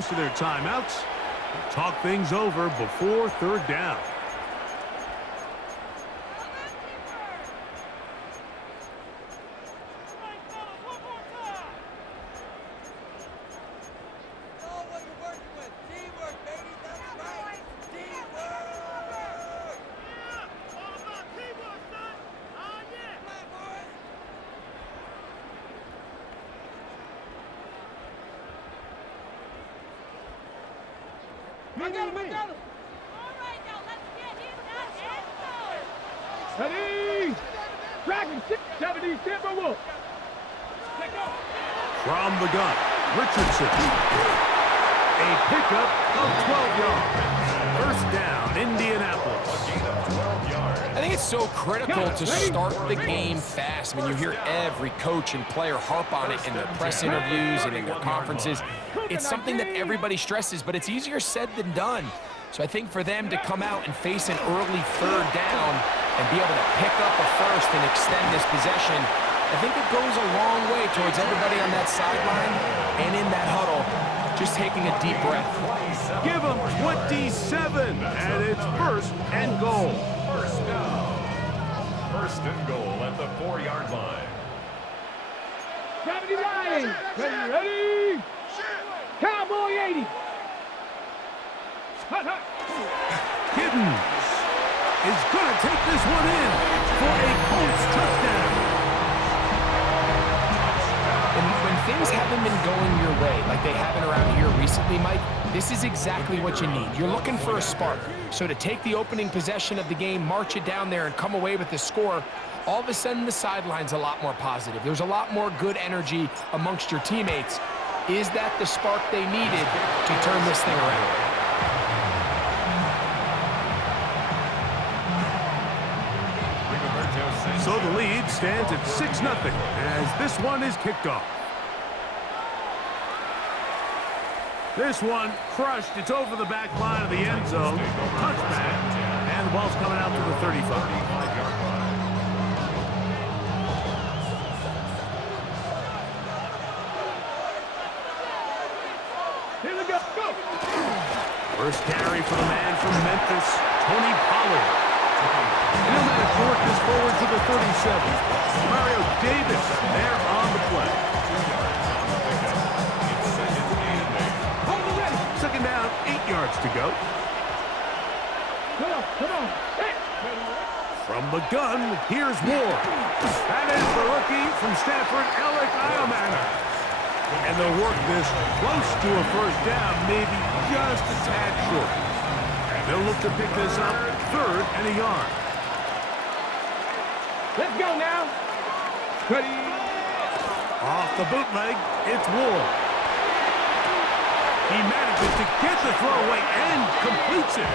To their timeouts. Talk things over before third down. Ready? Dragon 670 Timberwolf. From the gun, Richardson. A pickup of 12 yards. First down, Indianapolis. I think it's so critical to start the game fast. I mean, you hear every coach and player harp on it in their press interviews and in their conferences. It's something that everybody stresses, but it's easier said than done. So I think for them to come out and face an early third down and be able to pick up a first and extend this possession, I think it goes a long way towards everybody on that sideline and in that huddle just taking a deep breath. Give them 27, and it's first and goal. First down. First and goal at the 4-yard line. 79. Ready? Cowboy 80. Giddens is going to take this one in for a Colts touchdown. And when things haven't been going your way like they haven't around here recently, Mike, this is exactly what you need. You're looking for a spark. So to take the opening possession of the game, march it down there, and come away with the score, all of a sudden the sideline's a lot more positive. There's a lot more good energy amongst your teammates. Is that the spark they needed to turn this thing around? So the lead stands at 6-0 as this one is kicked off. This one crushed. It's over the back line of the end zone. Touchback. And the ball's coming out to the 35. Here we go. First carry for the man from Memphis, Tony Pollard. And he'll manage to work this forward to the 37. Mario Davis there on the play. Second down, 8 yards to go. Come on. From the gun, here's Ward. That is the rookie from Stanford, Alec Iomanner. And they'll work this close to a first down, maybe just a tad short. They'll look to pick this up, third and a yard. Let's go now. Ready? Off the bootleg, it's Ward. He manages to get the throwaway and completes it.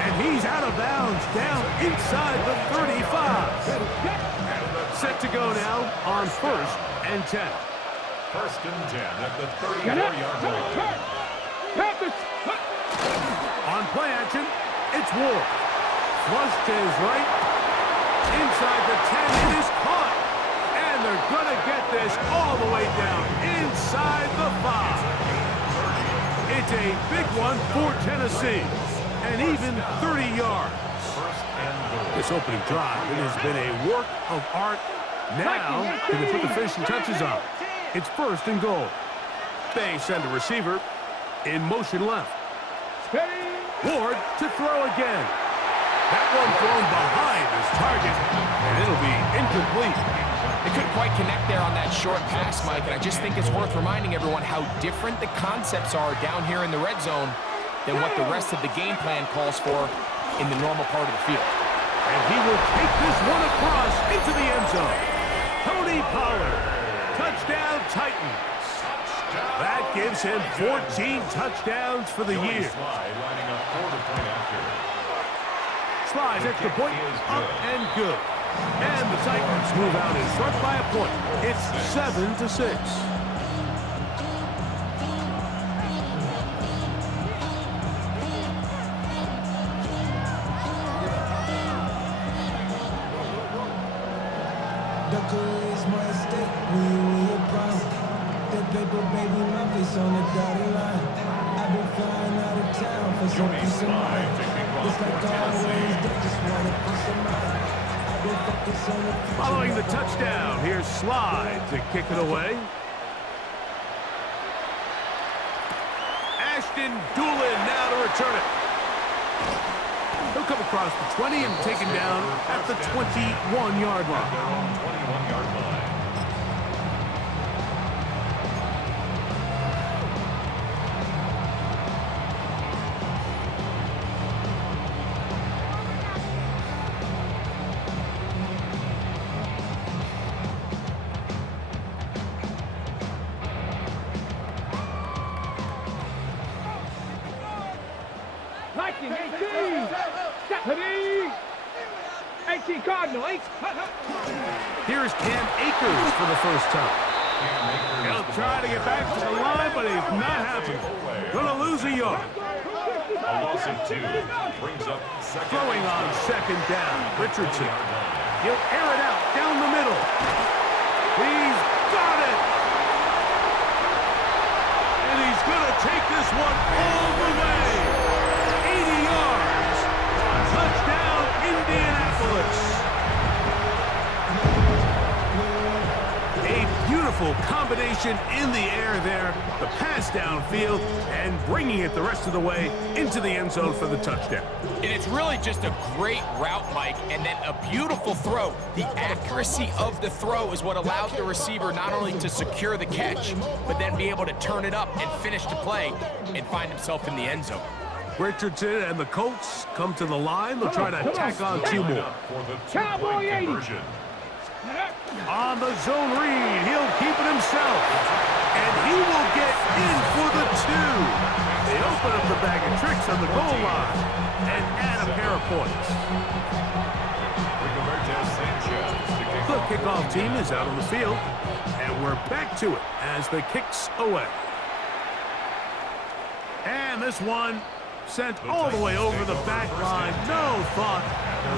And he's out of bounds down inside the 35. Set to go now on first and 10. First and 10 at the 34-yard line. On play action, it's Ward. Flush to his right. Inside the 10, it is caught. And they're going to get this all the way down inside the 5. It's a big one for Tennessee. And even 30 yards. This opening drive, it has been a work of art. Now, can they put the finishing touches on? It's first and goal. They send a receiver in motion left. Ward to throw again. That one thrown behind his target, and it'll be incomplete. They couldn't quite connect there on that short pass, Mike, and I just think it's worth reminding everyone how different the concepts are down here in the red zone than what the rest of the game plan calls for in the normal part of the field. And he will take this one across into the end zone. Tony Pollard, touchdown Titans. That gives him 14 touchdowns for the year. Sly's extra point, up and good. And the Titans move out in front by a point. It's 7-6. The career is my estate when you in your prime. That paper, baby, my face on the dotted line. I Jimmy Slide to kick off for Tennessee. Following the touchdown, here's Slide to kick it away. Ashton Doolin now to return it. He'll come across the 20 and taken down at the 21-yard line. 21-yard line. Liking 18. Stephanie. 18 Cardinal. Here's Cam Akers for the first time. He'll try to get back to the line, but he's not happy. Gonna lose a yard. A loss of 2 brings up second. Throwing on second down. Richardson. He'll air it out down the middle. He's got it. And he's gonna take this one all the way. 80 yards. Touchdown, Indianapolis. A beautiful combination in the air there. The pass downfield and bringing it the rest of the way into the end zone for the touchdown. And it's really just a great route, Mike, and then a beautiful throw. The accuracy of the throw is what allowed the receiver not only to secure the catch, but then be able to turn it up and finish the play and find himself in the end zone. Richardson and the Colts come to the line. They'll try to tack on 2 more. For the Cowboy 80. conversion. On the zone read, he'll keep it himself. And he will get in for the 2. They open up the bag of tricks on the goal line and add a pair of points. The kickoff team is out on the field, and we're back to it as the kicks away. And this one sent all the way over the back line. No thought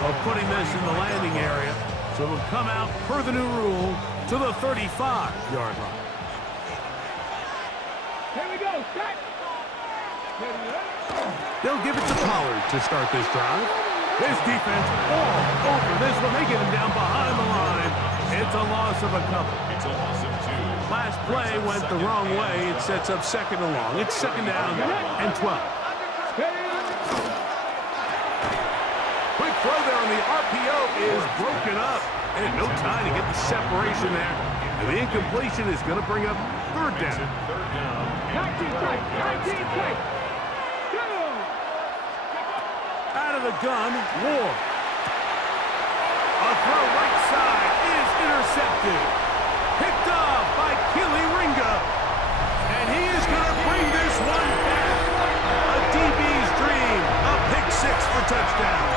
of putting this in the landing area. So it'll come out per the new rule to the 35-yard line. Here we go. Set. They'll give it to Pollard to start this drive. His defense all over this one. They get him down behind the line. It's a loss of a couple. It's a loss of 2. Last play went the wrong way. It sets up second and long. It's second down and 12. Quick throw there on the RPO is broken up. And no time to get the separation there. And the incompletion is going to bring up third down. 19 tight. 19 tight. Go. Out of the gun, Ward. A throw right side is intercepted. Picked off by Keely Ringo. And he is going to bring this one back. A DB's dream. A pick 6 for touchdown.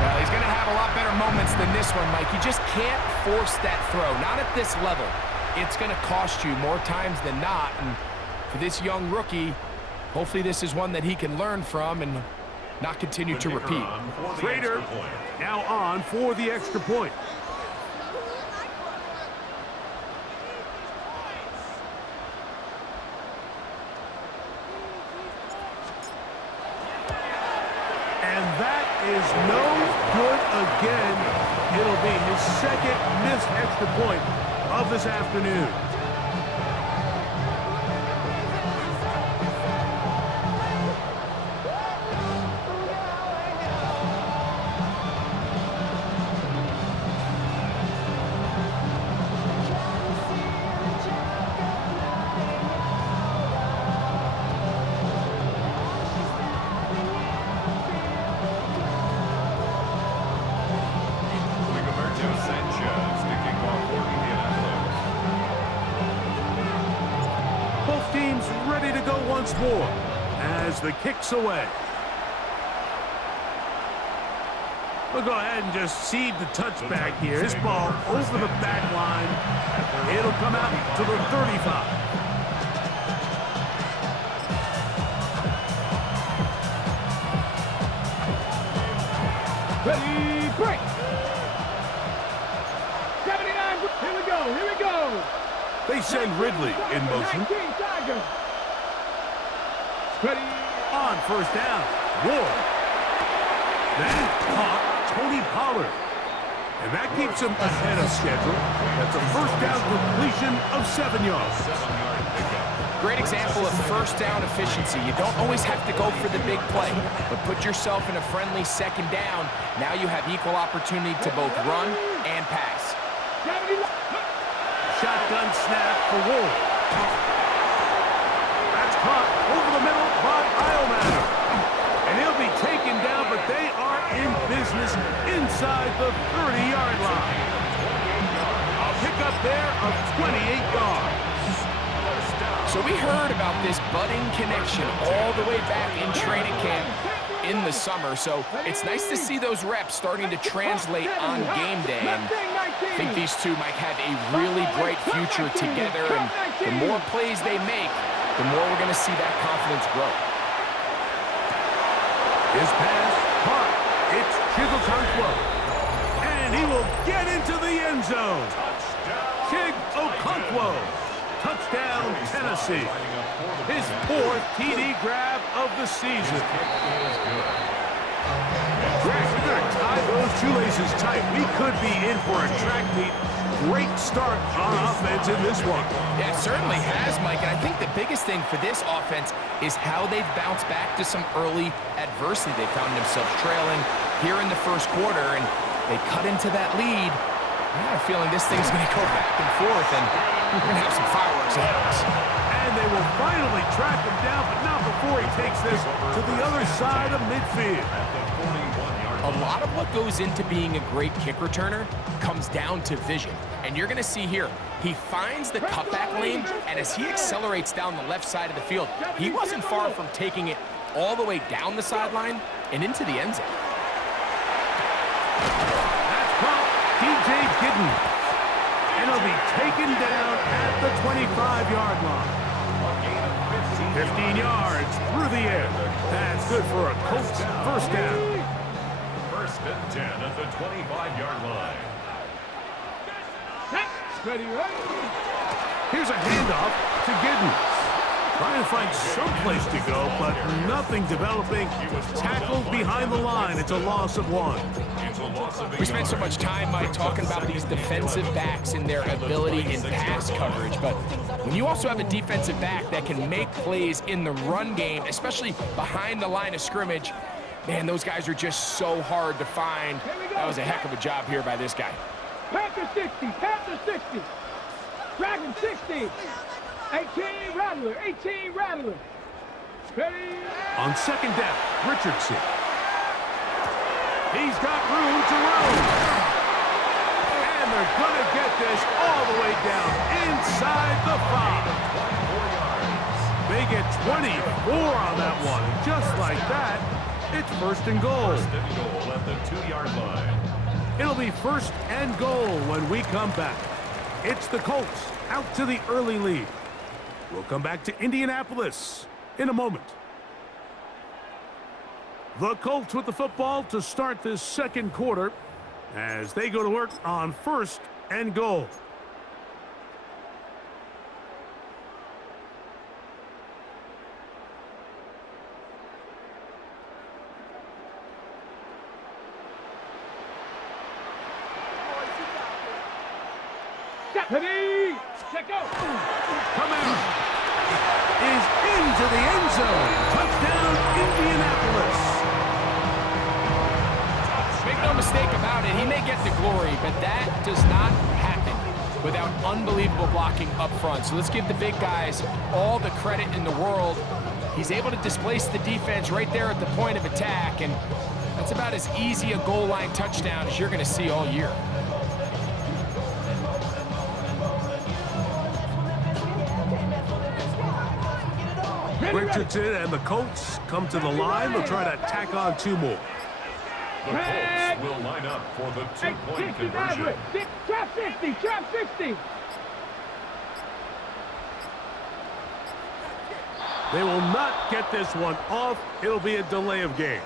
Well, he's going to have a lot better moments than this one, Mike. You just can't force that throw. Not at this level. It's going to cost you more times than not. And for this young rookie, hopefully this is one that he can learn from and not continue to repeat. Trader now on for the extra point. And that is no good again. It'll be his second missed extra point of this afternoon. Once more as the kick's away. We'll go ahead and just cede the touchback here. This ball over the back line. It'll come out to the 35. Ready, break. 79. Here we go. Here we go. They send Ridley in motion. 19 Tigers. Ready. On first down, Ward. That caught Tony Pollard. And that keeps him ahead of schedule. That's a first down completion of 7 yards. Great example of first down efficiency. You don't always have to go for the big play, but put yourself in a friendly second down. Now you have equal opportunity to both run and pass. Shotgun snap for Ward. That's caught over the middle by Iomatter. And he'll be taken down, but they are in business inside the 30-yard line. A pickup there of 28 yards. So we heard about this budding connection all the way back in training camp in the summer. So it's nice to see those reps starting to translate on game day. And I think these two might have a really bright future together. And the more plays they make, the more we're going to see that confidence grow. His pass caught. It's Chigokonkwo. And he will get into the end zone. Chigokonkwo. Touchdown, Tennessee. His 4th TD grab of the season. Greg, we better tie those shoelaces tight. We could be in for a track meet. Great start on offense in this one. Yeah, it certainly has, Mike. And I think the biggest thing for this offense is how they've bounced back to some early adversity. They found themselves trailing here in the first quarter, and they cut into that lead. I have a feeling this thing's going to go back and forth, and we're going to have some fireworks ahead of us. And they will finally track him down, but not before he takes this to the other side of midfield. A lot of what goes into being a great kick returner comes down to vision. And you're going to see here, he finds the cutback lane, and as he accelerates down the left side of the field, he wasn't far from taking it all the way down the sideline and into the end zone. That's caught DJ Gidden. And he'll be taken down at the 25-yard line. 15 yards through the air. That's good for a Colts first down. First and 10 at the 25-yard line. Ready, ready. Here's a handoff to Giddens. Trying to find some place to go, but nothing developing. Tackled behind the line. It's a loss of 1. We spent so much time, Mike, talking about these defensive backs and their ability in pass coverage. But when you also have a defensive back that can make plays in the run game, especially behind the line of scrimmage, man, those guys are just so hard to find. That was a heck of a job here by this guy. Panther 60, Panther 60. Dragon 60. 18 Rattler, 18 Rattler. Ready. On second down, Richardson. He's got room to roam. And they're going to get this all the way down inside the 5. They get 24 on that one. Just like that, it's first and goal. First and goal at the 2-yard line. It'll be first and goal when we come back. It's the Colts out to the early lead. We'll come back to Indianapolis in a moment. The Colts with the football to start this second quarter as they go to work on first and goal. Ready. Check go. Kamara is into the end zone. Touchdown, Indianapolis. Make no mistake about it, he may get the glory, but that does not happen without unbelievable blocking up front. So let's give the big guys all the credit in the world. He's able to displace the defense right there at the point of attack, and that's about as easy a goal line touchdown as you're going to see all year. Richardson and the Colts come to the line. They'll try to tack on 2 more. The Colts will line up for the 2-point conversion. Trap 60, trap 60. They will not get this one off. It'll be a delay of game.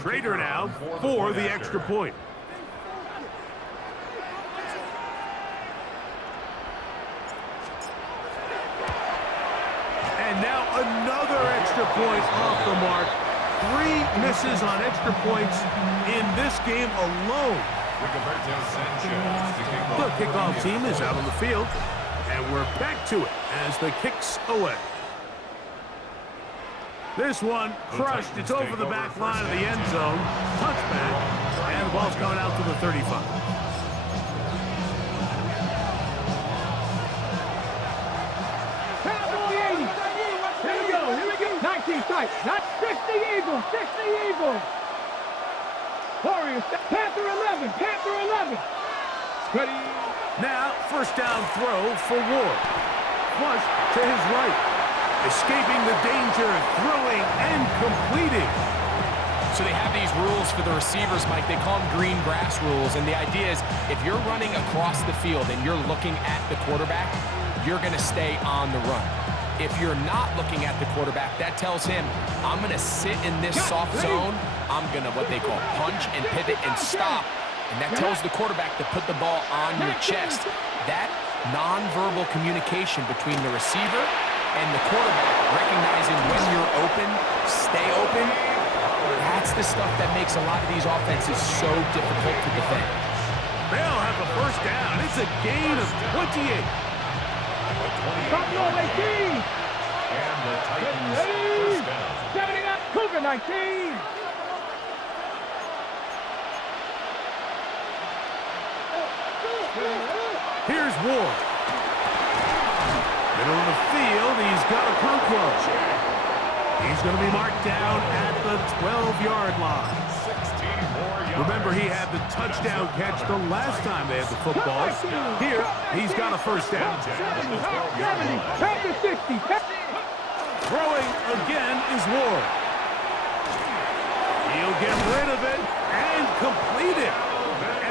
Schrader now for the extra point. And now another extra point off the mark. 3 misses on extra points in this game alone. The kickoff team is out on the field, and we're back to it as the kick's away. This one crushed. It's over the back line of the end zone. Touchback, and the ball's coming out to the 35. Here we go. 19 tight. Not 60 Eagles. 60 Eagles. Warriors. Panther 11. Panther 11. Ready. Now, first down throw for Ward. Flush to his right. Escaping the danger, throwing and completing. So they have these rules for the receivers, Mike. They call them green grass rules. And the idea is if you're running across the field and you're looking at the quarterback, you're going to stay on the run. If you're not looking at the quarterback, that tells him, I'm going to sit in this soft zone. I'm going to what they call punch and pivot and stop. And that tells the quarterback to put the ball on your chest. That nonverbal communication between the receiver and the quarterback, recognizing when you're open, stay open, that's the stuff that makes a lot of these offenses so difficult to defend. They'll have a first down. It's a gain of 28. Buffalo 18. And the Titans first down. 79. Cougar 19. Here's Ward. Middle of the field, he's got a Conquo. He's going to be marked down at the 12-yard line. 16 more yards. Remember, he had the touchdown catch the last time they had the football. Here, he's got a first down. 70. Panther 60. Throwing again is Ward. He'll get rid of it and complete it.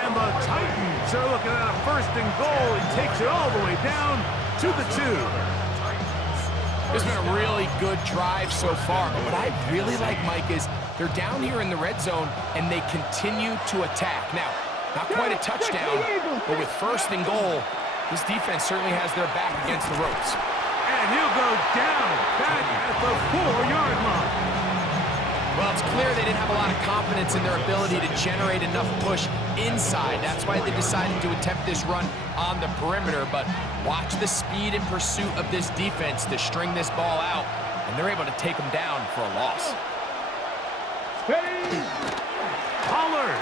And the Titans are looking at a first and goal. He takes it all the way down to the 2. It's been a really good drive so far. But what I really like, Mike, is they're down here in the red zone, and they continue to attack. Now, not quite a touchdown, but with first and goal, this defense certainly has their back against the ropes. And he'll go down back at the 4-yard line. Well, it's clear they didn't have a lot of confidence in their ability to generate enough push inside. That's why they decided to attempt this run on the perimeter. But watch the speed and pursuit of this defense to string this ball out, and they're able to take them down for a loss. Pollard.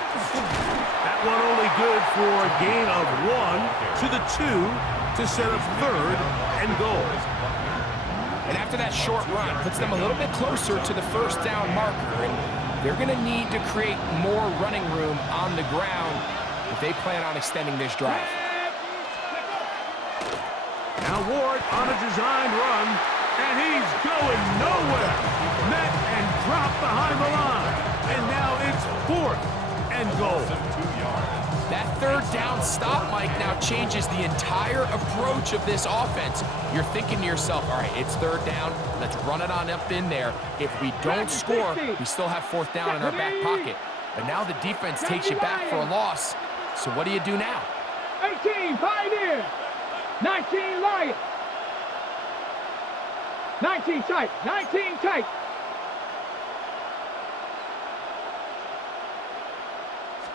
That one only good for a gain of 1 to the 2 to set up third and goal. And after that short run, puts them a little bit closer to the first down marker. And they're going to need to create more running room on the ground if they plan on extending this drive. Now Ward on a designed run, and he's going nowhere. Met and dropped behind the line. And now it's fourth and goal. That third down stop, Mike, now changes the entire approach of this offense. You're thinking to yourself, all right, it's third down. Let's run it on up in there. If we don't score, we still have fourth down in our back pocket. But now the defense takes you back for a loss. So what do you do now? 18, Pioneer. 19, Lion. 19 tight. 19 tight.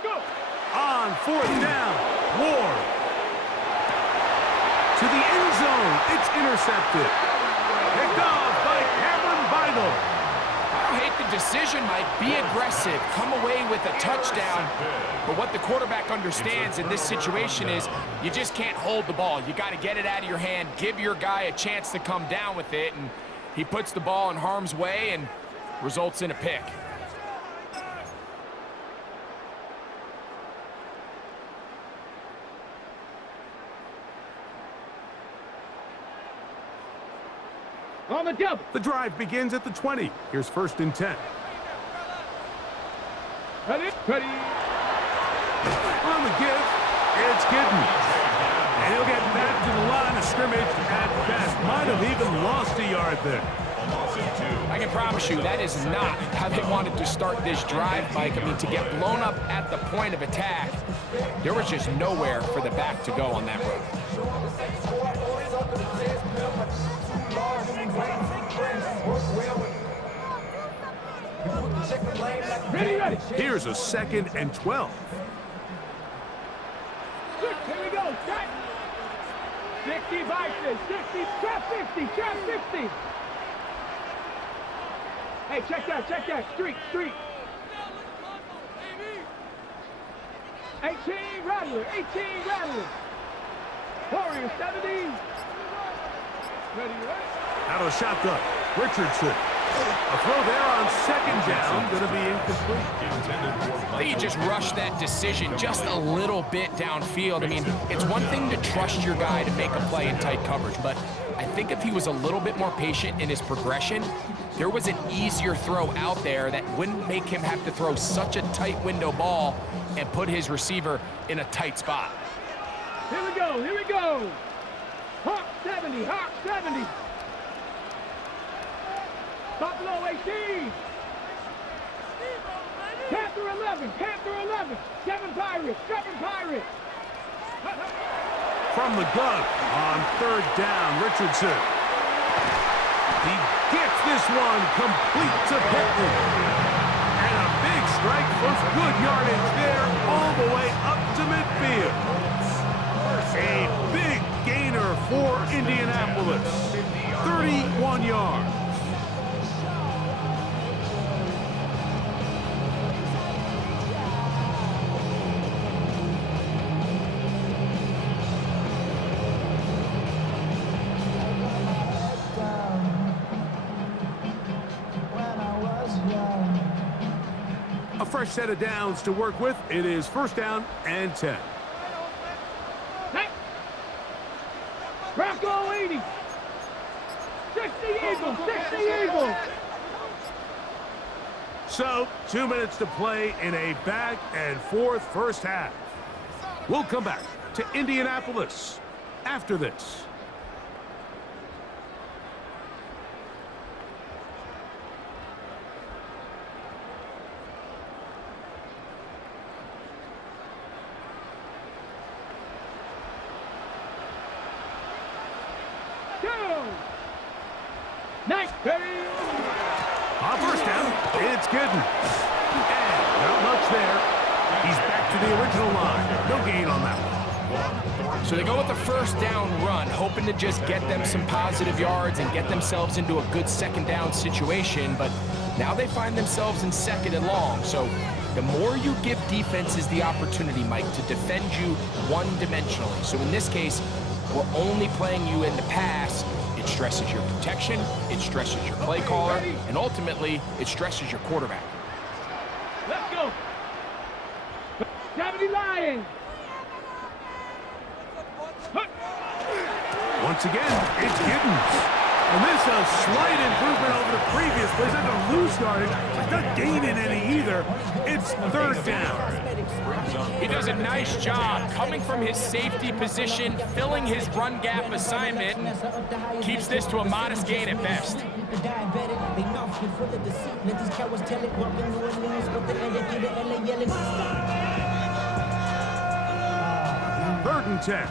Go. On fourth down, Ward. To the end zone, it's intercepted. Picked off by Cameron Vidal. I don't hate the decision, Mike. Be aggressive. Come away with a touchdown. But what the quarterback understands in this situation is you just can't hold the ball. You got to get it out of your hand, give your guy a chance to come down with it, and he puts the ball in harm's way and results in a pick. On the double. The drive begins at the 20. Here's first and 10. Ready? Ready. On the give, it's Gidden. And he'll get back to the line of scrimmage at best. Might have even lost a yard there. loss of 2. I can promise you that is not how they wanted to start this drive, Mike. I mean, to get blown up at the point of attack, there was just nowhere for the back to go on that road. Ready. Here's a 2nd and 12. Here we go. Set. 60 vices. 60. Trap 50. Trap 50. Hey, check that. Streak. 18 Rattler. Warrior 70. Ready. Out of the shotgun, Richardson. A throw there on 2nd down, going to be incomplete. I think he just rushed that decision just a little bit downfield. I mean, it's one thing to trust your guy to make a play in tight coverage, but I think if he was a little bit more patient in his progression, there was an easier throw out there that wouldn't make him have to throw such a tight window ball and put his receiver in a tight spot. Here we go. Hawk 70. Buffalo 18. Panther 11. Seven Pirates. From the gun on 3rd down, Richardson. He gets this one complete to Pittman. And a big strike for good yardage there all the way up to midfield. A big gainer for Indianapolis. 31 yards. A fresh set of downs to work with. It is 1st down and 10. Hey. Bronco 80. 60 Eagles. So, 2 minutes to play in a back and forth first half. We'll come back to Indianapolis after this. Nice. On 1st down, it's Giddens. And not much there. He's back to the original line. No gain on that one. So they go with the 1st down run, hoping to just get them some positive yards and get themselves into a good 2nd down situation, but now they find themselves in 2nd and long. So the more you give defenses the opportunity, Mike, to defend you one-dimensionally. So in this case, we're only playing you in the pass. It stresses your protection, it stresses your play caller, and ultimately, it stresses your quarterback. Let's go. 70 Lions. Once again, it's Giddens. And this is a slight improvement over the previous play. He's not going to lose yardage. He's not gaining any either. It's 3rd down. He does a nice job coming from his safety position, filling his run gap assignment, and keeps this to a modest gain at best. 3rd and 10.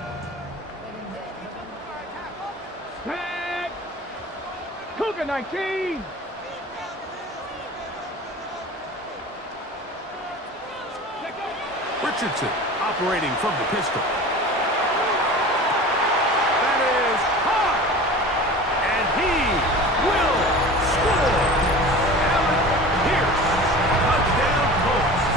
Cougar 19. Richardson operating from the pistol. That is hot. And he will score. Allen Pierce, touchdown Colts.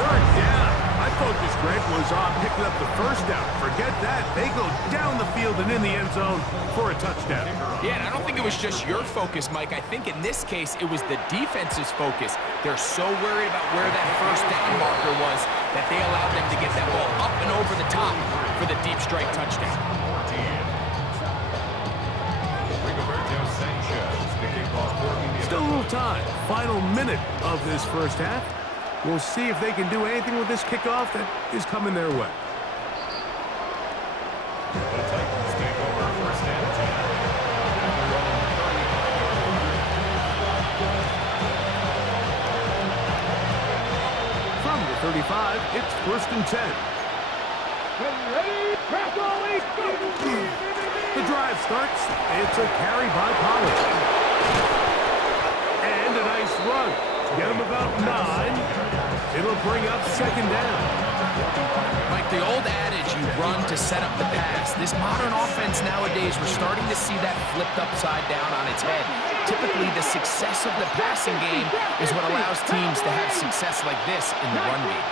3rd down. My focus, Greg, was on picking up the 1st down. Forget that. They go down the field and in the end zone for a touchdown. Yeah, and I don't think it was just your focus, Mike. I think in this case, it was the defense's focus. They're so worried about where that 1st down marker was that they allowed them to get that ball up and over the top for the deep strike touchdown. Still a little time. Final minute of this first half. We'll see if they can do anything with this kickoff that is coming their way. The Titans take over 1st and 10. From the 35, it's 1st and 10. Ready? Press all eight. The drive starts. It's a carry by Pollard. And a nice run. Get him about 9. It'll bring up 2nd down. Like the old adage, you run to set up the pass. This modern offense nowadays, we're starting to see that flipped upside down on its head. Typically, the success of the passing game is what allows teams to have success like this in the run game.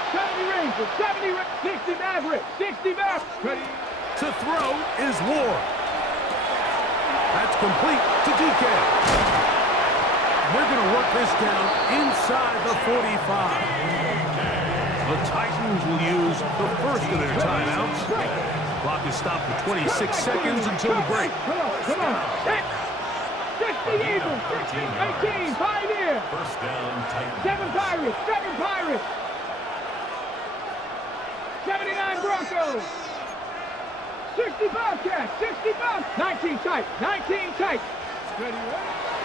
70 range, 60 Maverick, 60 Maverick. Ready? To throw is Ward. That's complete to DK. They're going to work this down inside the 45. The Titans will use the first of their timeouts. Clock is stopped for 26 seconds until the break. Come on. 60 Eagles, 18, Pioneer. First down, Titans. 7 Pirates. 79 Broncos. 60 Bobcats, 60 Bobcats. 19 tight. Ready?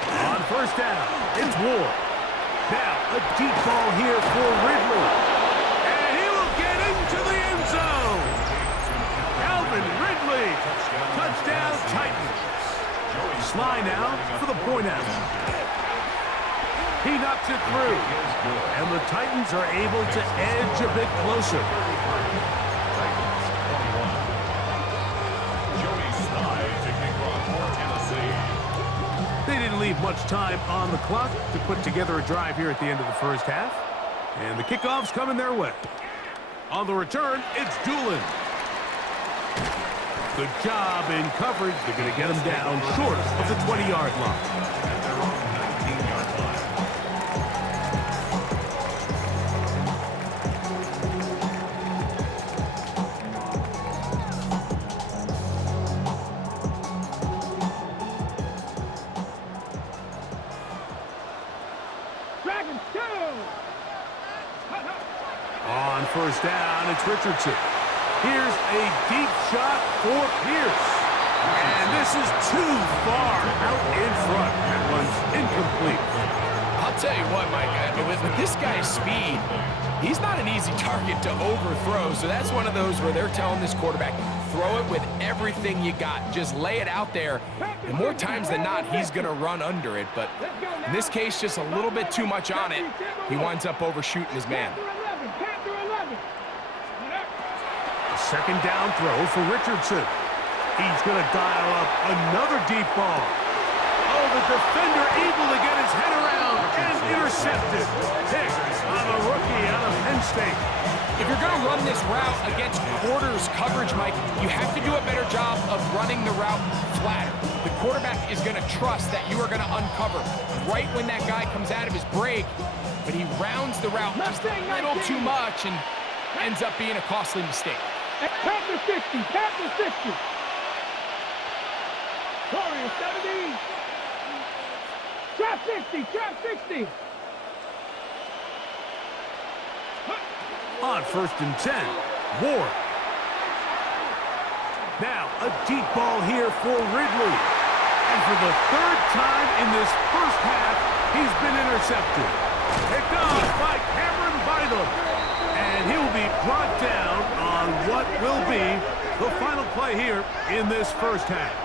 On 1st down, it's Ward. Now, a deep ball here for Ridley. And he will get into the end zone. Calvin Ridley. Touchdown, Titans. Sly now for the point out. He knocks it through. And the Titans are able to edge a bit closer. They didn't leave much time on the clock to put together a drive here at the end of the first half. And the kickoff's coming their way. On the return, it's Doolin. Good job in coverage. They're going to get him down short of the 20-yard line. On 1st down, it's Richardson. Here's a deep shot for Pierce. And this is too far out in front. That one's incomplete. I'll tell you what, Mike, with this guy's speed, he's not an easy target to overthrow. So that's one of those where they're telling this quarterback, throw it with everything you got. Just lay it out there. And more times than not, he's going to run under it. But in this case, just a little bit too much on it. He winds up overshooting his man. 2nd down throw for Richardson. He's going to dial up another deep ball. Oh, the defender able to get his head around and intercepted. Pick on a rookie out of Penn State. If you're going to run this route against quarters coverage, Mike, you have to do a better job of running the route flatter. The quarterback is going to trust that you are going to uncover right when that guy comes out of his break, but he rounds the route just a little too much and ends up being a costly mistake. Panther 60. Warriors 70. Trap 60. On 1st and 10, Ward. Now, a deep ball here for Ridley. And for the 3rd time in this first half, he's been intercepted. Picked off by Cameron Bynum. And he'll be brought down on what will be the final play here in this first half.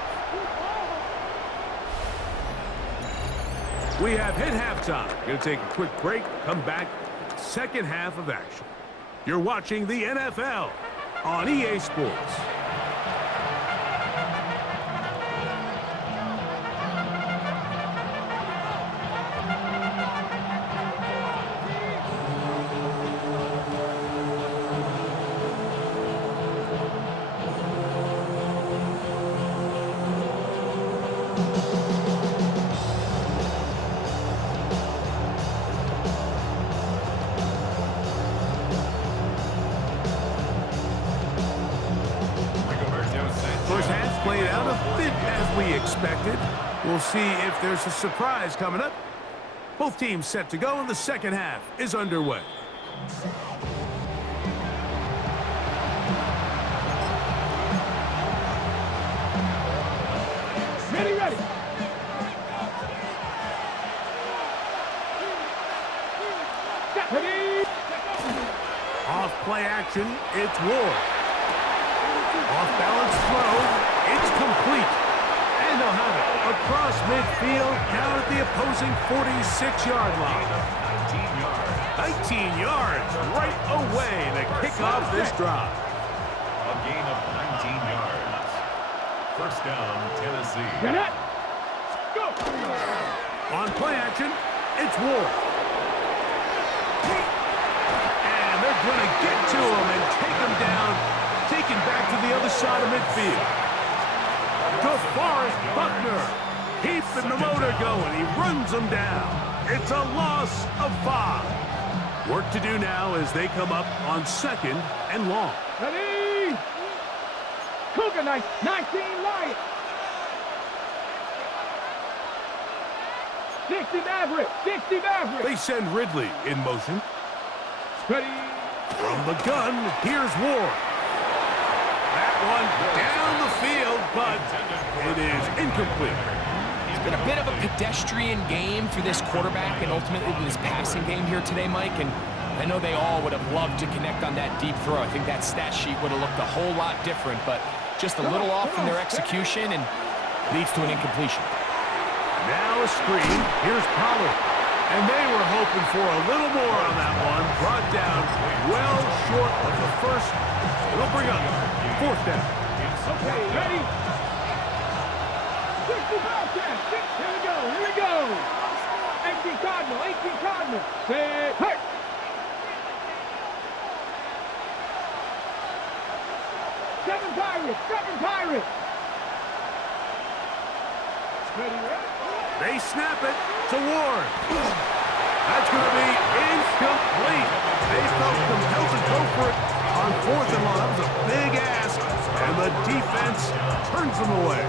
We have hit halftime. Going to take a quick break, come back, second half of action. You're watching the NFL on EA Sports. First half played out a bit as we expected. We'll see if there's a surprise coming up. Both teams set to go, and the second half is underway. Ready. Off play action, it's Ward. Off balance throw, it's complete. And they'll have it across midfield down at the opposing 46-yard line. 19 yards right away to kick off this drive. A gain of 19 yards. First down, Tennessee. Get it. Go. On play action, it's Ward. And they're going to get to him and take him down, taken back to the other side of midfield. DeForest Buckner keeping the motor going. He runs them down. It's a loss of 5. Work to do now as they come up on 2nd and long. Ready. Cougar 19 Lions. 60 Maverick. 60 Maverick. They send Ridley in motion. Ready. From the gun, here's Ward. That one down the field, but it is incomplete. It's been a bit of a pedestrian game for this quarterback and ultimately this passing game here today, Mike. And I know they all would have loved to connect on that deep throw. I think that stat sheet would have looked a whole lot different, but just a little off in their execution and leads to an incompletion. Now a screen. Here's Pollard. And they were hoping for a little more on that one. Brought down well short of the first. It'll bring up 4th down. Okay, ready. 65 10. Here we go. Here we go. 18 Cardinal. 18 Cardinal. Set. Hey. Seven Pirates. Ready, ready. They snap it to Ward. That's going to be incomplete. They felt compelled to go for it on 4th and long. That was a big ask, and the defense turns them away.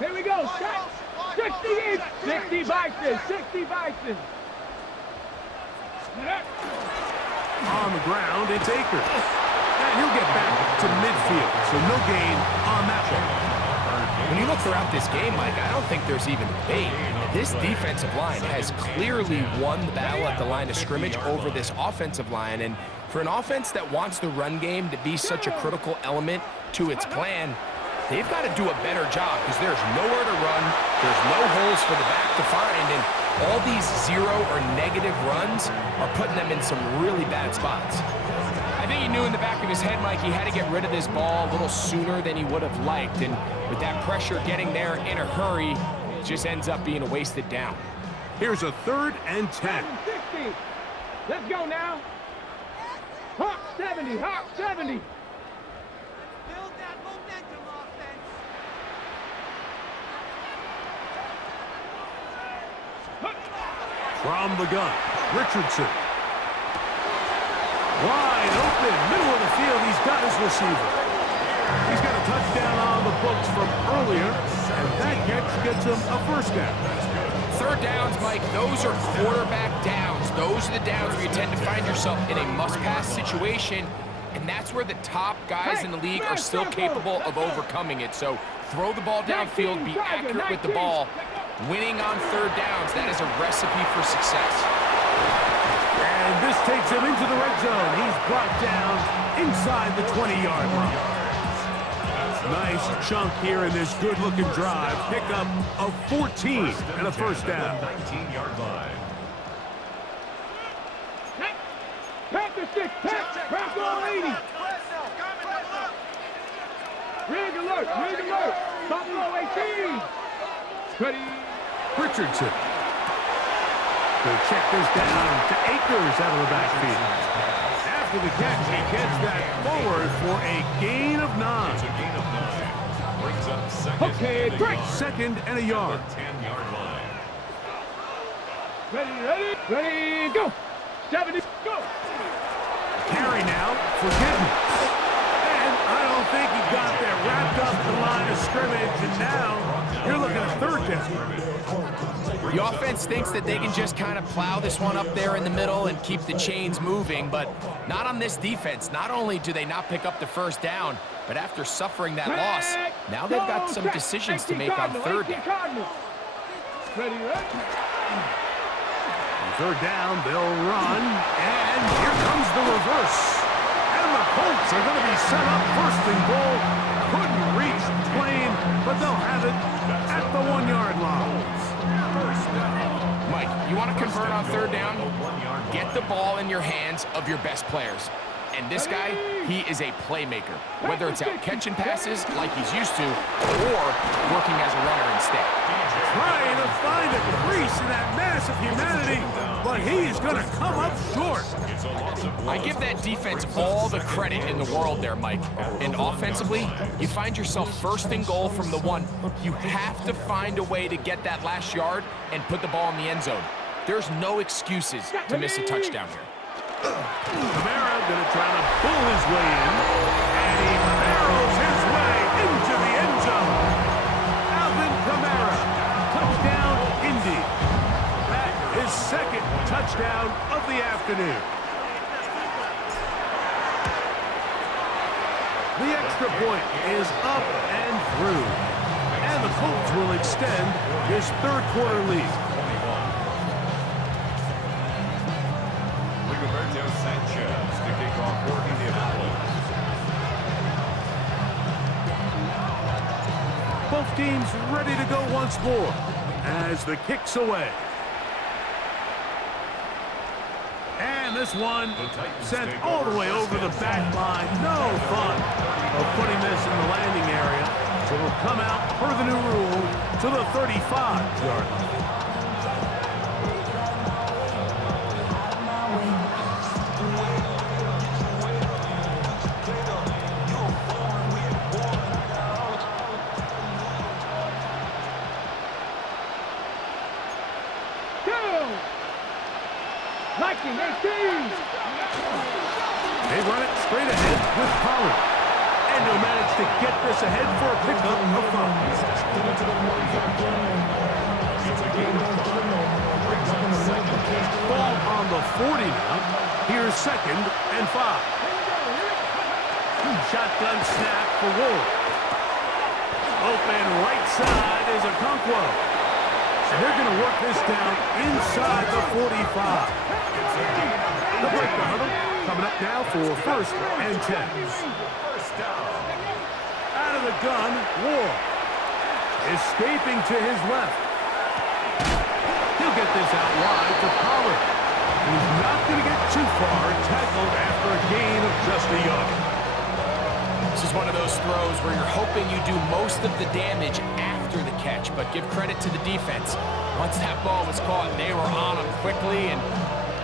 Here we go. 60 Bison. 60 Bison. On the ground, it's Akers. And he'll get back to midfield, so no gain on that one. When you look throughout this game, Mike, I don't think there's even a debate. This defensive line has clearly won the battle at the line of scrimmage over this offensive line. And for an offense that wants the run game to be such a critical element to its plan, they've got to do a better job because there's nowhere to run, there's no holes for the back to find, and all these 0 or negative runs are putting them in some really bad spots. I think he knew in the back of his head, Mike, he had to get rid of this ball a little sooner than he would have liked, and with that pressure getting there in a hurry, it just ends up being a wasted down. Here's a 3rd and 10. 60. Let's go now. Hawk 70. Hawk 70. Build that momentum, offense. From the gun, Richardson. Wide open, middle of the field. He's got his receiver. He's got a touchdown on the books from earlier, and that catch gets him a 1st down. 3rd downs, Mike, those are quarterback downs. Those are the downs where you tend to find yourself in a must-pass situation, and that's where the top guys in the league are still capable of overcoming it. So throw the ball downfield, be accurate with the ball. Winning on 3rd downs, that is a recipe for success. And this takes him into the red zone. He's brought down inside the 20-yard line. Nice chunk here in this good-looking drive. Pickup of 14 and a 1st down. 19-yard line. Panther 6. Panther 80. Rig alert. Buffalo 18. Ready. Richardson. They'll check this down to Akers out of the backfield. After the catch, he gets that forward for a gain of 9. It's a gain of 9. Brings up 2nd. Okay, and a great. yard. 2nd and a yard. 10-yard line. Ready, go. 70, go. Carry now for Giddens. And I don't think he got that wrapped up in the line of scrimmage. And now you're looking at 3rd down. The offense thinks that they can just kind of plow this one up there in the middle and keep the chains moving, but not on this defense. Not only do they not pick up the first down, but after suffering that loss, now they've got some decisions to make on third down. Ready, Third down, they'll run, and here comes the reverse. And the Colts are going to be set up first and goal. Couldn't reach the plane, but they'll have it at the 1-yard line. Mike, you want to convert on third down? Get the ball in your hands of your best players. And this guy, he is a playmaker. Whether it's out catching passes like he's used to, or working as a runner instead. Trying to find a crease in that mass of humanity, but he's going to come up short. I give that defense all the credit in the world there, Mike. And offensively, you find yourself first and goal from the 1. You have to find a way to get that last yard and put the ball in the end zone. There's no excuses to miss a touchdown here. Kamara going to try to pull his way in, and he barrels his way into the end zone. Alvin Kamara, touchdown, Indy. That is second touchdown of the afternoon. The extra point is up and through, and the Colts will extend this third quarter lead. Sanchez to kick off for Indianapolis. Both teams ready to go once more as the kick's away. And this one sent all the way over the back line. No fun of putting this in the landing area. So it'll come out per the new rule to the 35-yard line. They run it straight ahead with Pollard. And they'll manage to get this ahead for a pickup of 5. Ball on the 40 now. Here's 2nd and 5. Shotgun snap for Ward. Open right side is Okonkwo. And they're going to work this down inside the 45. The breakdown huddle coming up now for 1st and 10. Out of the gun, Ward. Escaping to his left. He'll get this out wide to Pollard. He's not going to get too far, tackled after a gain of just a yard. This is one of those throws where you're hoping you do most of the damage after the catch, but give credit to the defense. Once that ball was caught, they were on him quickly, and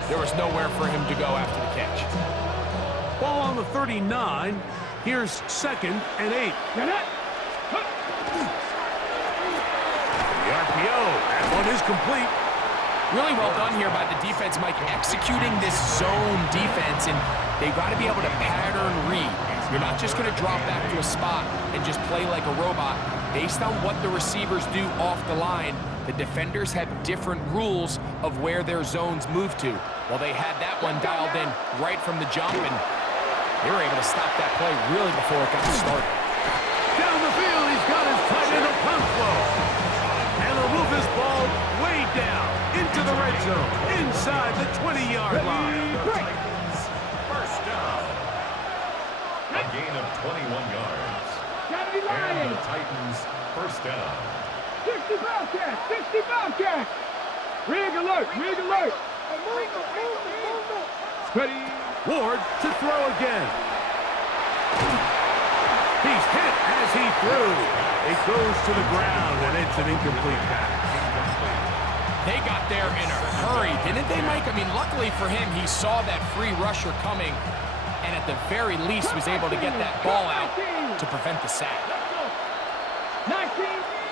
there was nowhere for him to go after the catch. Ball on the 39. Here's 2nd and 8. The RPO. That one is complete. Really well done here by the defense, Mike, executing this zone defense, and they've got to be able to pattern read. You're not just going to drop back to a spot and just play like a robot. Based on what the receivers do off the line, the defenders have different rules of where their zones move to. Well, they had that one dialed in right from the jump, and they were able to stop that play really before it got started. Down the field, he's got his tight end Okonkwo. And they'll move this ball way down into the red zone, inside the 20-yard line. First down. A gain of 21 yards. And the Titans first down. 60 Bobcat! 60 Bobcat! Rig alert! Rig alert! Ready? Ward to throw again. He's hit as he threw. It goes to the ground, and it's an incomplete pass. They got there in a hurry, didn't they, Mike? I mean, luckily for him, he saw that free rusher coming, and at the very least was able to get that ball out to prevent the sack. 19,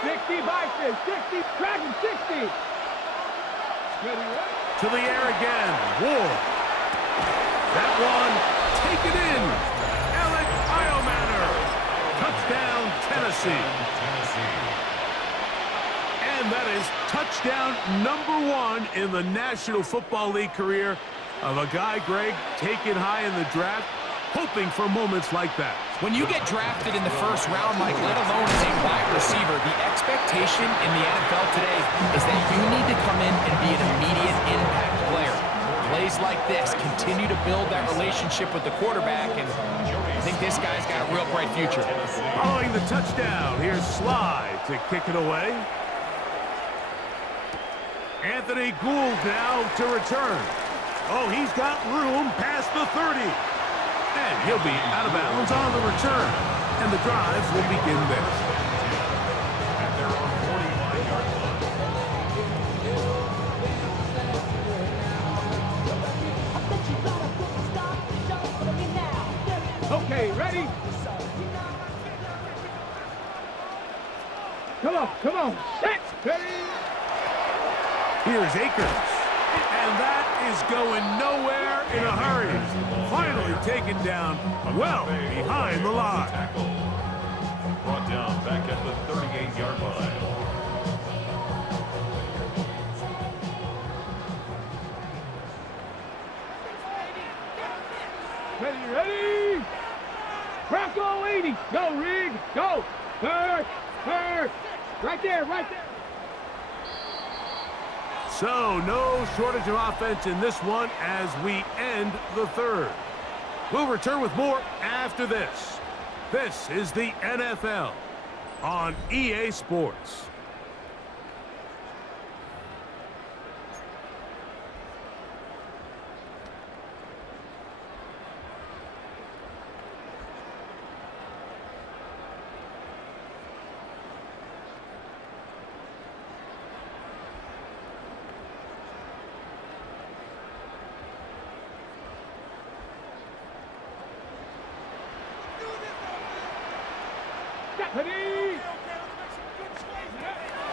60, Vikings, 60, Dragon 60. To the air again, Ward. That one taken in. Alec Iomanner. Touchdown, Tennessee. And And that is touchdown #1 in the National Football League career of a guy, Greg, taken high in the draft, hoping for moments like that. When you get drafted in the first round, Mike, let alone as a wide receiver, the expectation in the NFL today is that you need to come in and be an immediate impact player. Plays like this continue to build that relationship with the quarterback, and I think this guy's got a real bright future. Following the touchdown, here's Slide to kick it away. Anthony Gould now to return. Oh, he's got room past the 30. And he'll be out of bounds on the return. And the drive will begin there. At their own 45-yard line. Okay, ready? Come on. Set. Ready? Here's Akers. And that is going nowhere in a hurry. Finally taken down well behind the line. Tackle. Brought down back at the 38-yard line. Ready? Bronco 80. Go, Rig. Go. Third. Right there. So no shortage of offense in this one as we end the third. We'll return with more after this. This is the NFL on EA Sports.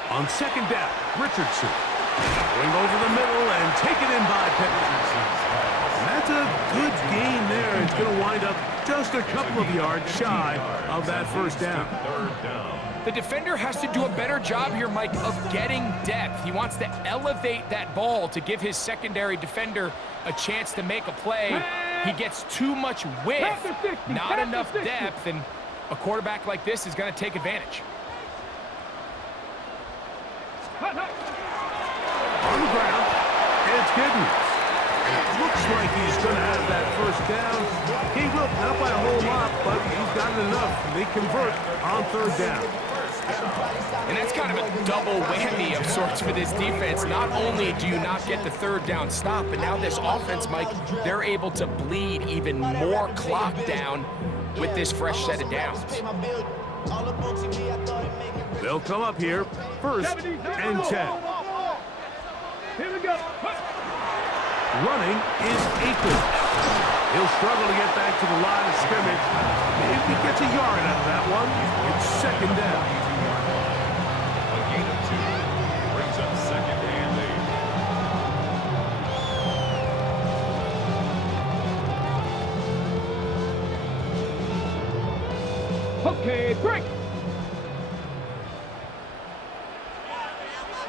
On second down, Richardson going over the middle and taken in by Pittman. And that's a good gain there. It's going to wind up just a couple of yards shy of that first down. Third down. The defender has to do a better job here, Mike, of getting depth. He wants to elevate that ball to give his secondary defender a chance to make a play. He gets too much width, not enough depth, and a quarterback like this is going to take advantage. On the ground, it's Giddens. It looks like he's going to have that first down. He will, not by a whole lot, but he's got enough. They convert on third down. And that's kind of a double whammy of sorts for this defense. Not only do you not get the third down stop, but now this offense, Mike, they're able to bleed even more clock down with this fresh set of downs. They'll come up here, first and 10. Here we go. Running is Akers. He'll struggle to get back to the line of scrimmage. Maybe he gets a yard out of that one. It's second down. A gain of 2 brings up second and 8. Okay, break.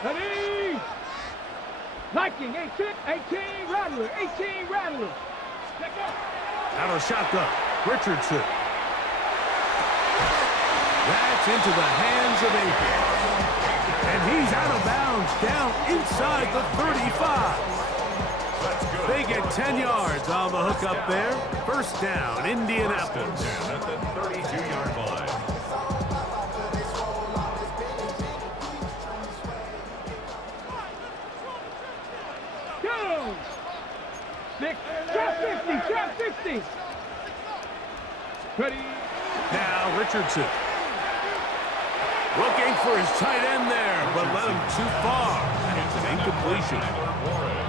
Ready? Liking, 18, Rattler, 18, Rattler. Out of shotgun, Richardson. That's into the hands of Akers. And he's out of bounds, down inside the 35. They get 10 yards on the hook up there. First down, Indianapolis. At the 32-yard line. Go! Trap 50. Ready? Now Richardson. Looking for his tight end there, but led him too far. And it's an incompletion.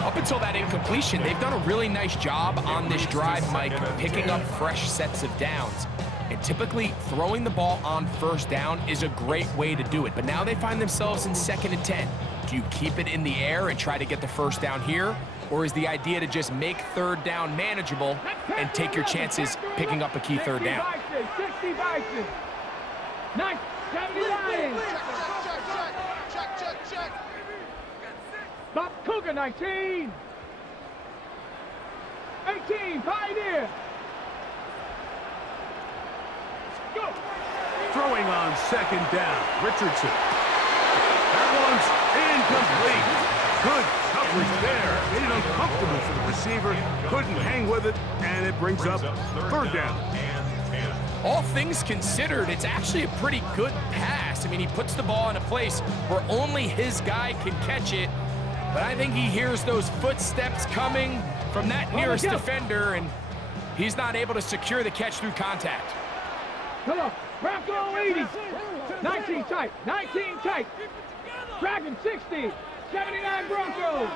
Up until that incompletion, they've done a really nice job on this drive, Mike, picking up fresh sets of downs. And typically, throwing the ball on first down is a great way to do it. But now they find themselves in 2nd and 10. Do you keep it in the air and try to get the first down here? Or is the idea to just make third down manageable and take your chances picking up a key third down? 60 Bison. 79. Check. Bob Cougar 19. 18, Pioneer. Go. Throwing on second down, Richardson. That one's incomplete. Good coverage there. Made it uncomfortable for the receiver. Couldn't hang with it, and it brings up third down. All things considered, it's actually a pretty good pass. I mean, he puts the ball in a place where only his guy can catch it. But I think he hears those footsteps coming from that nearest defender, and he's not able to secure the catch through contact. Come on, Bronco 80. 19 tight, 19 tight. Dragon 60, 79 Broncos.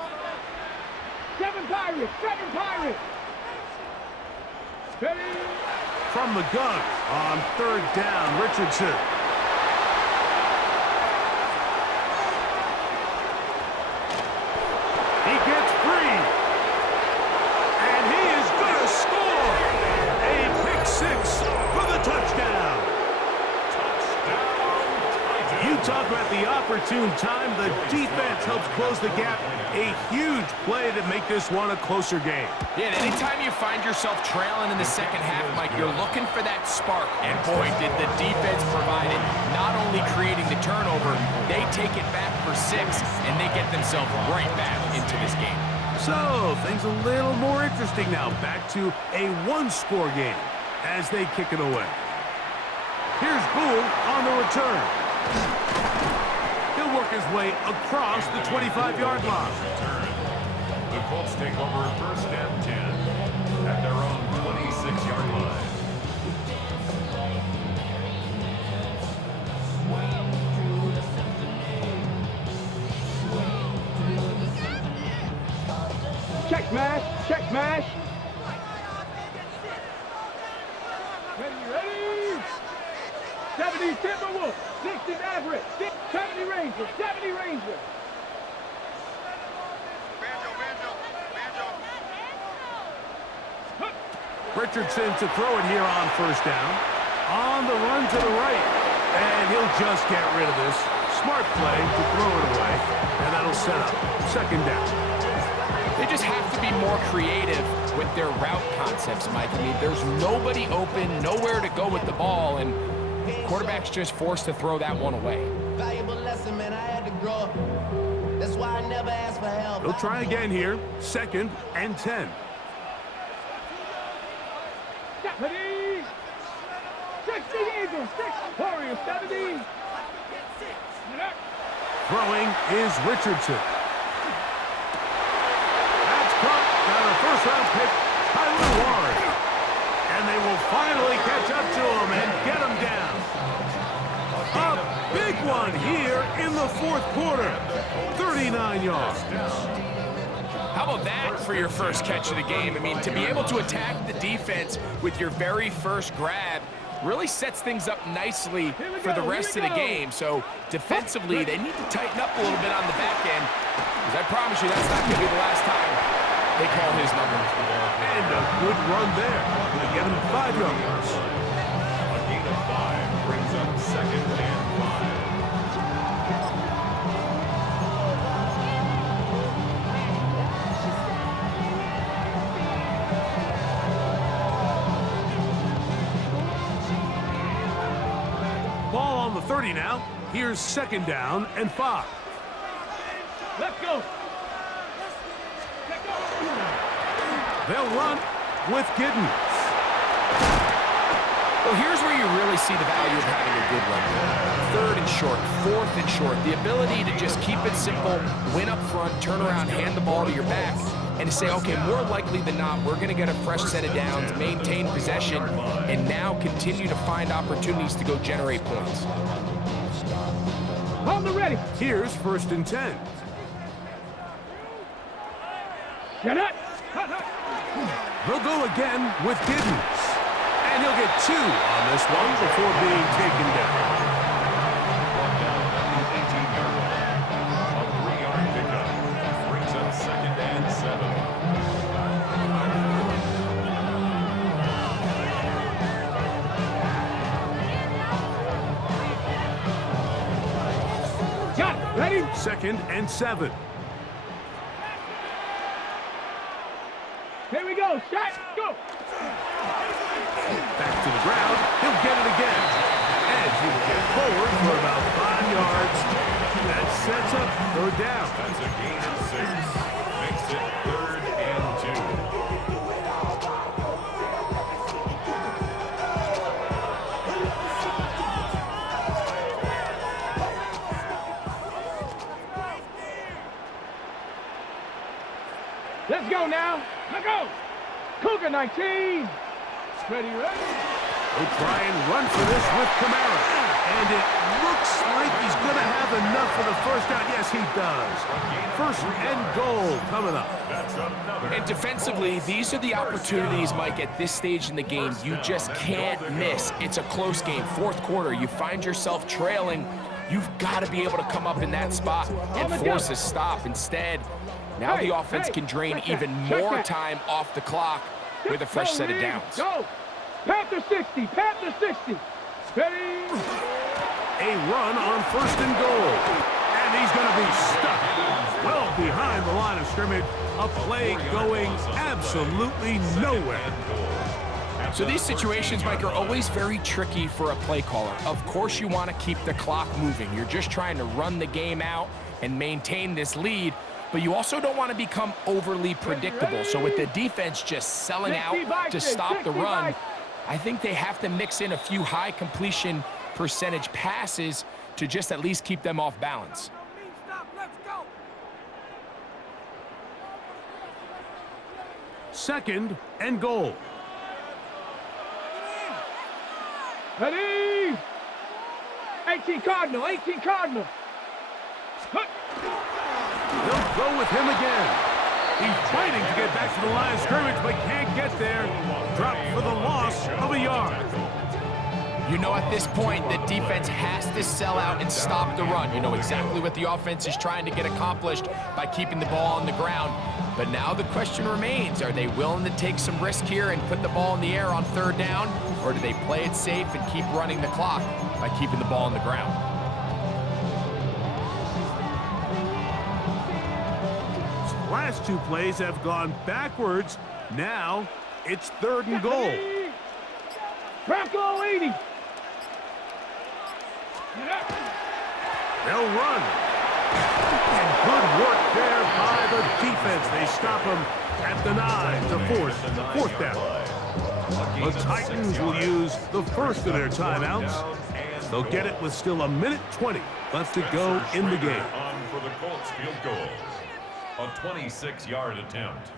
7 Pirates, 7 Pirates. Ready? From the gun on third down, Richardson. He gets free. And he is going to score. A pick six for the touchdown. You talk about the opportune time. The defense helps close the gap. A huge play to make this one a closer game. Yeah, and anytime you find yourself trailing in the second half, Mike, you're looking for that spark. And boy, did the defense provide it. Not only creating the turnover, they take it back for 6, and they get themselves right back into this game. So, things a little more interesting now. Back to a one-score game as they kick it away. Here's Boole on the return. He'll work his way across the 25-yard line. The Colts take over first and 10 at their own 26-yard line. Check mash, check mash. Ready? 70 Timberwolves, 60 Mavericks, 70 Rangers, 70 Rangers. Richardson to throw it here on first down. On the run to the right. And he'll just get rid of this. Smart play to throw it away. And that'll set up second down. They just have to be more creative with their route concepts, Mike. I mean, there's nobody open, nowhere to go with the ball, and quarterback's just forced to throw that one away. Valuable lesson, man. I had to grow up. That's why I never asked for help. He'll try again here. Second and 10. Ready? 60 Eagles, 6 Warriors, 70. Throwing is Richardson. That's caught. Got a first-round pick, Tyler Warren. And they will finally catch up to him and get him down. A big one here in the fourth quarter. 39 yards. How about that for your first catch of the game? I mean, to be able to attack the defense with your very first grab really sets things up nicely for the rest of the game. So defensively, they need to tighten up a little bit on the back end, because I promise you that's not going to be the last time they call his number. And a good run there. Going to get him 5 yards. A gain of 5 brings up second and 5. Ball on the 30 now. Here's second down and 5. Let's go. They'll run with Giddens. Well, here's where you really see the value of having a good run. Third and short, fourth and short. The ability to just keep it simple, win up front, turn around, hand the ball to your back, and to say, okay, more likely than not, we're going to get a fresh set of downs, maintain possession, and now continue to find opportunities to go generate points. On the ready. Here's first and 10. Get it. They'll go again with Giddens. And he'll get 2 on this one before being taken down. One down at the 18-yard line. A 3-yard pickup brings up second and 7. Got it. Ready? Second and 7. Here we go. Shot. Go. Back to the ground. He'll get it again. And he will get forward for about 5 yards. That sets up third down. That's a gain of 6. Makes it 3rd and 2. Let's go now. Let's go. Cougar 19. Ready. He'll try and run for this with Kamara. And it looks like he's going to have enough for the first down. Yes, he does. 1st and goal coming up. And defensively, these are the opportunities, Mike, at this stage in the game you just can't miss. It's a close game. 4th quarter, you find yourself trailing. You've got to be able to come up in that spot and force a stop. Instead, now the offense can drain even more time off the clock with a fresh set of downs. Go. Panther 60. Panther 60. Ready. A run on 1st and goal. And he's going to be stuck well behind the line of scrimmage. A play going absolutely nowhere. So these situations, Mike, are always very tricky for a play caller. Of course you want to keep the clock moving. You're just trying to run the game out and maintain this lead. But you also don't want to become overly predictable. So with the defense just selling out to stop the run, I think they have to mix in a few high completion percentage passes to just at least keep them off balance. Second and goal. Ready. 18 Cardinal. 18 Cardinal. They'll go with him again. He's fighting to get back to the line of scrimmage, but can't get there. Dropped for the loss of a yard. You know, at this point, the defense has to sell out and stop the run. You know exactly what the offense is trying to get accomplished by keeping the ball on the ground. But now the question remains, are they willing to take some risk here and put the ball in the air on 3rd down? Or do they play it safe and keep running the clock by keeping the ball on the ground? Last 2 plays have gone backwards. Now it's 3rd and goal. Bronco 80. They'll run. And good work there by the defense. They stop him at the 9 to force the 4th down. The Titans will use the first of their timeouts. They'll get it with still 1:20 left to go in the game. On for the Colts field goal. A 26-yard attempt.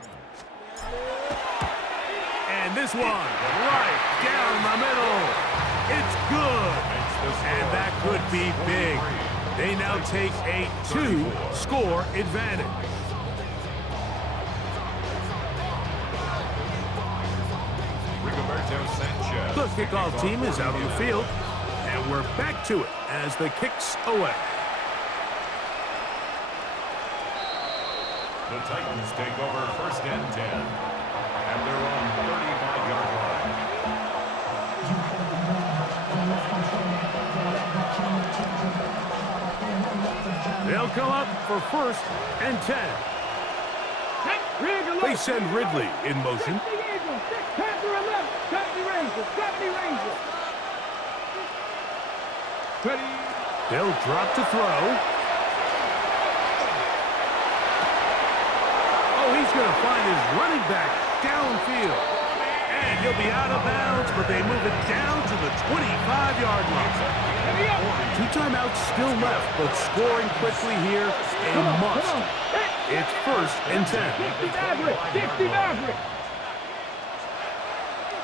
And this one right down the middle. It's good. And that could be big. They now take a 2-score advantage. The kickoff team is out on the field. And we're back to it as the kick's away. The Titans take over 1st and 10 at their own 35-yard line. They'll come up for 1st and 10. They send Ridley in motion. They'll drop to throw. He's going to find his running back downfield. And he'll be out of bounds, but they move it down to the 25-yard line. 2 timeouts still left, but scoring quickly here, a must. It's 1st and 10. 60 Maverick. 60 Maverick.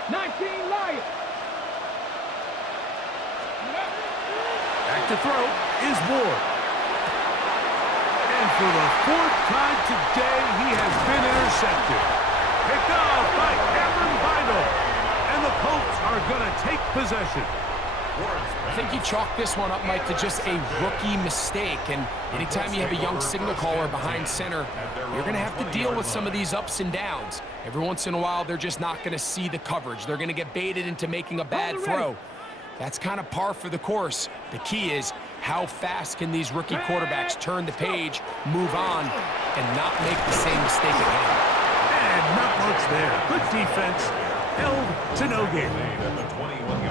19 Lions. Back to throw is Ward. And for the 4th time today, he has been intercepted. Picked off by Cameron Bynum. And the Colts are going to take possession. I think you chalk this one up, Mike, to just a rookie mistake. And anytime you have a young signal caller behind center, you're going to have to deal with some of these ups and downs. Every once in a while, they're just not going to see the coverage. They're going to get baited into making a bad throw. That's kind of par for the course. The key is, how fast can these rookie quarterbacks turn the page, move on, and not make the same mistake again? And And not much there. Good defense. Held to no gain.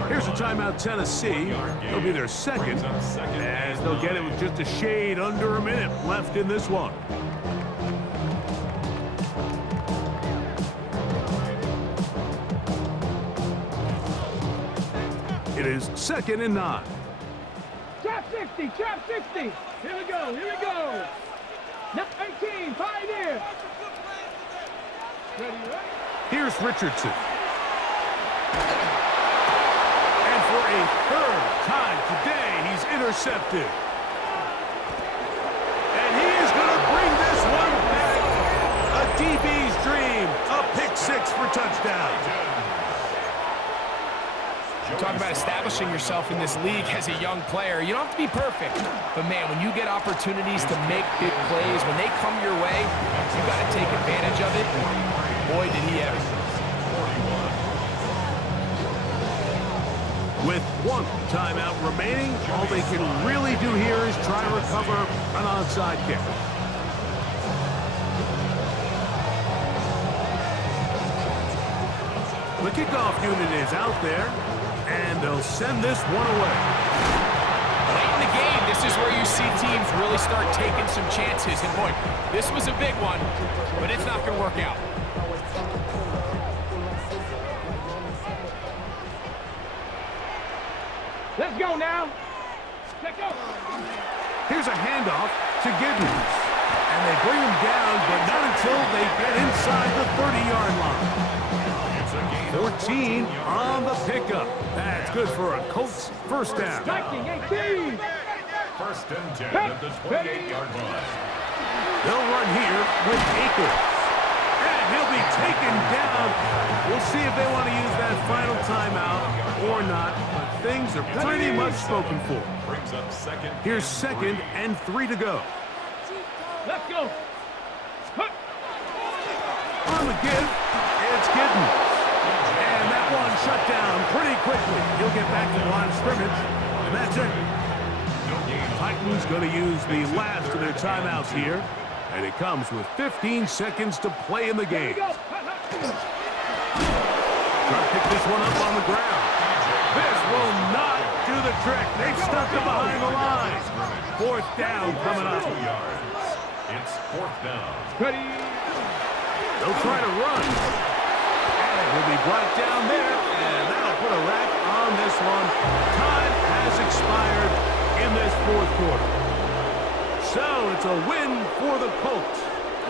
Here's a timeout, Tennessee. It'll be their second, as they'll get it with just a shade under a minute left in this one. It is 2nd and 9. Trap 60, trap 60. Here we go, here we go. Now 18, 5 in. Ready, ready? Here's Richardson. And for a third time today, he's intercepted. And he is going to bring this one back. A DB's dream. A pick 6 for touchdown. Talk about establishing yourself in this league as a young player. You don't have to be perfect, but man, when you get opportunities to make big plays, when they come your way, you got to take advantage of it. Boy, did he ever. With one timeout remaining, all they can really do here is try to recover an onside kick. The kickoff unit is out there, and they'll send this one away. Late in the game, this is where you see teams really start taking some chances. And boy, this was a big one, but it's not going to work out. Let's go now. Let's go. Here's a handoff to Giddens. And they bring him down, but not until they get inside the 30-yard line. 14 on the pickup. That's good for a Colts first down. Striking 18. 1st and 10 at the 28-yard line. They'll run here with Akers. And he'll be taken down. We'll see if they want to use that final timeout or not, but things are pretty much spoken for. Brings up 2nd. Here's 2nd and 3 to go. Let's go. Huh. On the give, it's Giddens. And that one shut down pretty quickly. He'll get back to the line of scrimmage, and that's it. Titans going to use the last of their timeouts here, and it comes with 15 seconds to play in the game. Here we go. Trying to pick this one up on the ground. This will not do the trick. They've stuck it behind the line. 4th down coming up. It's 4th down. Ready. They'll try to run. And will be brought down there, and that'll put a wrap on this one. Time has expired in this 4th quarter. So it's a win for the Colts.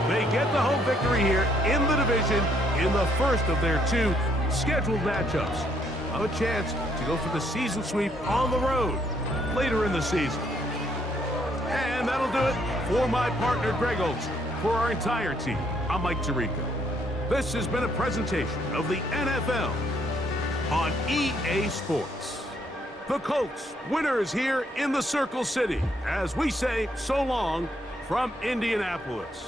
They get the home victory here in the division in the first of their 2 scheduled matchups. A chance to go for the season sweep on the road later in the season. And that'll do it for my partner, Greg Olson. For our entire team, I'm Mike Tirico. This has been a presentation of the NFL on EA Sports. The Colts, winners here in the Circle City, as we say so long from Indianapolis.